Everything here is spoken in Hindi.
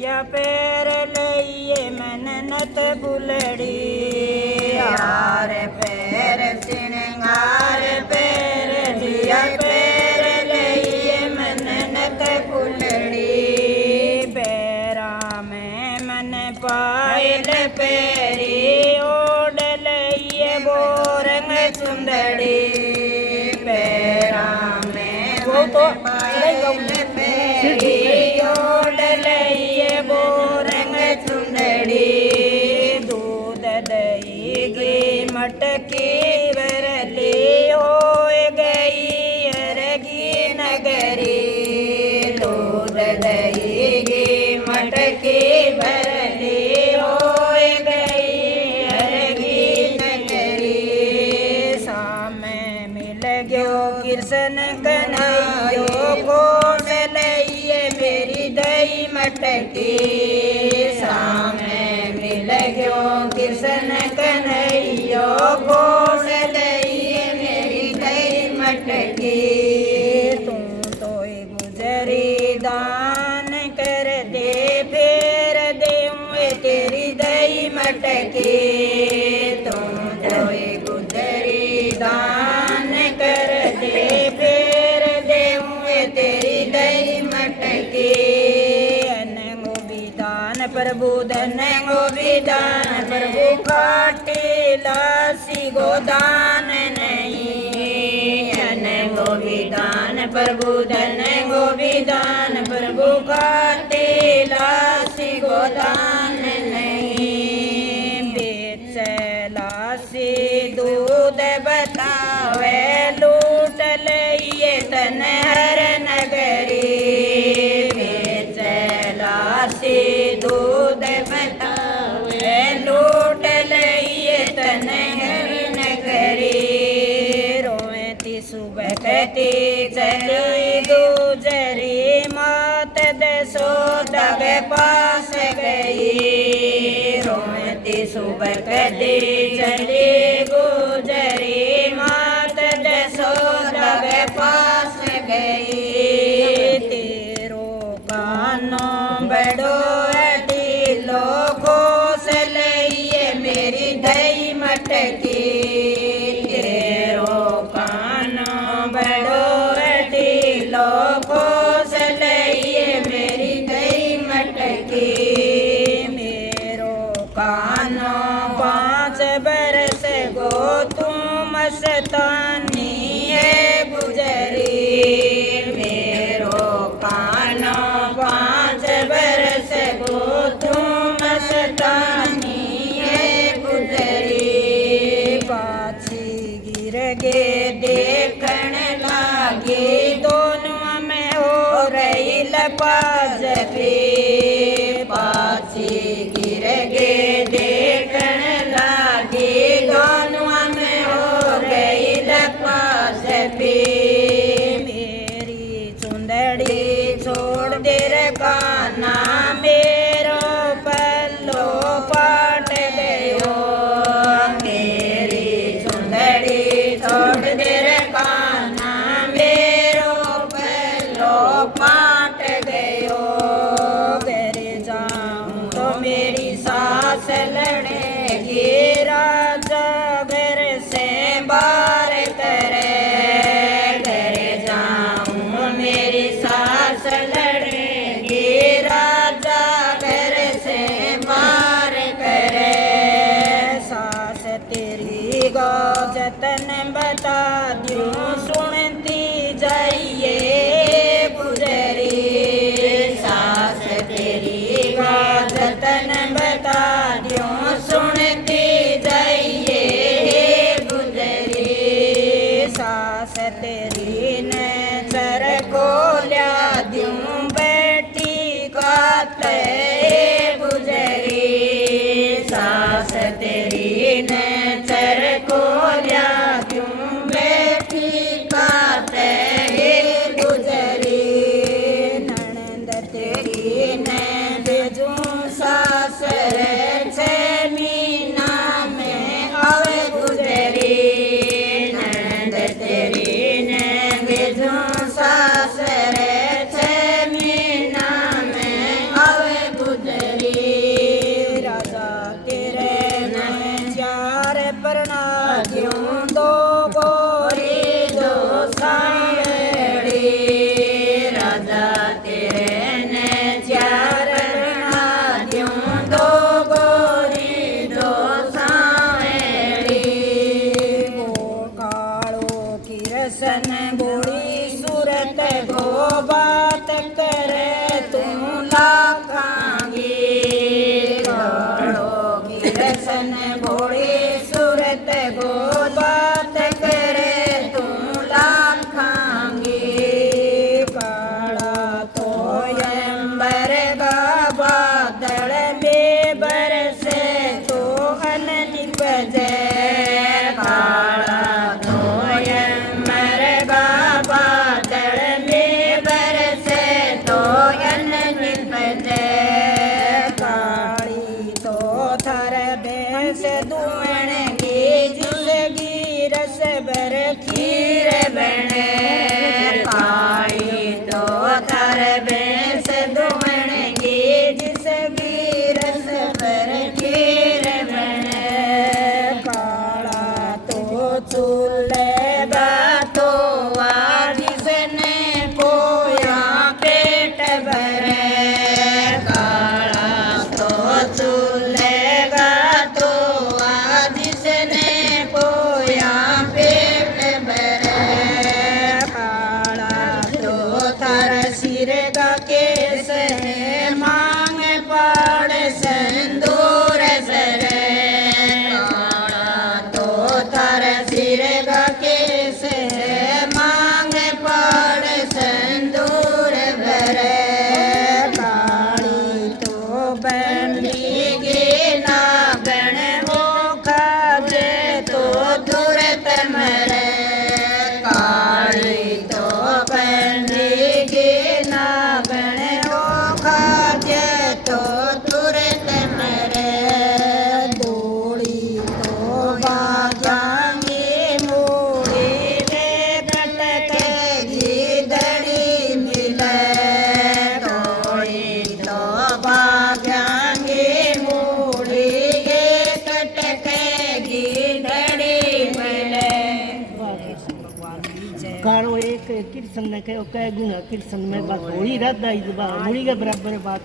लिया पैर लइए मन नत बुलड़ी हार पैर श्रृंगार पैर लिया पैर लइए मन नत फुलड़ी पैरा में मन पायल पैरी ओढ़ लइए बोरंग सुंदड़ी पैरा में वो तो पायल पैरी ओढ़ लइए बोरंग सुंदड़ी दूध दही गी मटकी बरली होए गई अरगी नगरी दूध दही गी मटकी भरली होए गई अरगी नगरी सामे मिल गयो कृष्ण कन्हैयो कोस लइए मेरी दही मटकी सामे मिल गयो कृष्ण कन्हैयो कोस लइए मेरी दही मटकी तू तो गुजरी दान कर दे फेर देऊँ तेरी दही मटकी तुम तो गुजरी दान कर दे फेर देऊँ तेरी दही मटकी अन गोविदान प्रभु धन गोविदान प्रभु खाटे लासी गोदान नहीं अन गोविदान प्रभु धन गोविदान प्रभु खाटे लासी गोदान नहीं बेच लासी दूध बतावे लूट लइए तन हर नगरी बेच लासी दूध बतावे लूट लइए तन हर नगरी रोएती सुबह कहती चली गुजरी मात दसोदा के पास गई रोएती सुबह कहती चली गुजरी मात दसोदा के पास गई तेरो कानो बड़ो ढीलो खोस लइए मेरी दही मटकी तेरो कानो बड़ो ढीलो खोस लइए मेरी दही मटकी मेरो कानो 5 बरस गो तू मस्तानी है गुजरी मेरो कानो 5 बरस गो तू मस्तानी है गुजरी पाछी गिर गे देखण लागी दोनों में हो रही लपाजपी पाछी गिर गे देखण लागी दोनों में हो गई लपास पी मेरी चुंदड़ी छोड़ दे रे काना मेरो पल्लो पाट गयो मेरी चुंदड़ी छोड़ दे रे काना मेरो पल्लो पाट गयो घर जाऊं तो मेरी सास लड़ेगी राजा घर से बाहर करे घर जाऊं मेरी सास लड़ेगी राजा घर से बाहर करे सास तेरी गौ जतन बता दूं सुनती जाइए गुजरी सास तेरी गौ जतन बता दूं सुनती जाइए गुजरी सास तेरी ने सर को ल्या दूं बेटी काते गुजरी सास तेरी ने चर को ल्या क्यों बेटी काते गुजरी ननंद तेरी ने भेजूं सासर 6 महीना में आवे गुजरी नंद तेरी ने भेजूं सासर 6 महीना में आवे गुजरी बादल में बरसे तो अन निपजे काला मरगा बादल में बरसे तो अन्न निपजे काली तो थर बेस दुमण की जिंदगी रस भर खीर बने काली तो थर बेस दुमण की जिसकी रस पर खीर बने काला तो चूल्हे बातो जिसने पोया पेट भरे काला तो चूल्हेगा तो जिसने पोया पेट भरे काला तो थार सिर का केस है मांग पाड़ संदूर सरे काला तो थार सिर का केस है मांग पाड़ संदूर भरे काली तो बंदी के नागण वो खाजे तो तुरत मरे काली तो बंदी के नागण वो खाजे तो तुरत मरे धूड़ी तो बाजांगी मूड़ी वे कटकेगी दड़ी मिले थोड़ी तो बाजांगी मूड़ी वे कटकेगी दड़ी मिले गानो एक कृष्ण ने कहो कै गुना कृष्ण में बात होई रहता इस बार मुड़ी के बराबर बात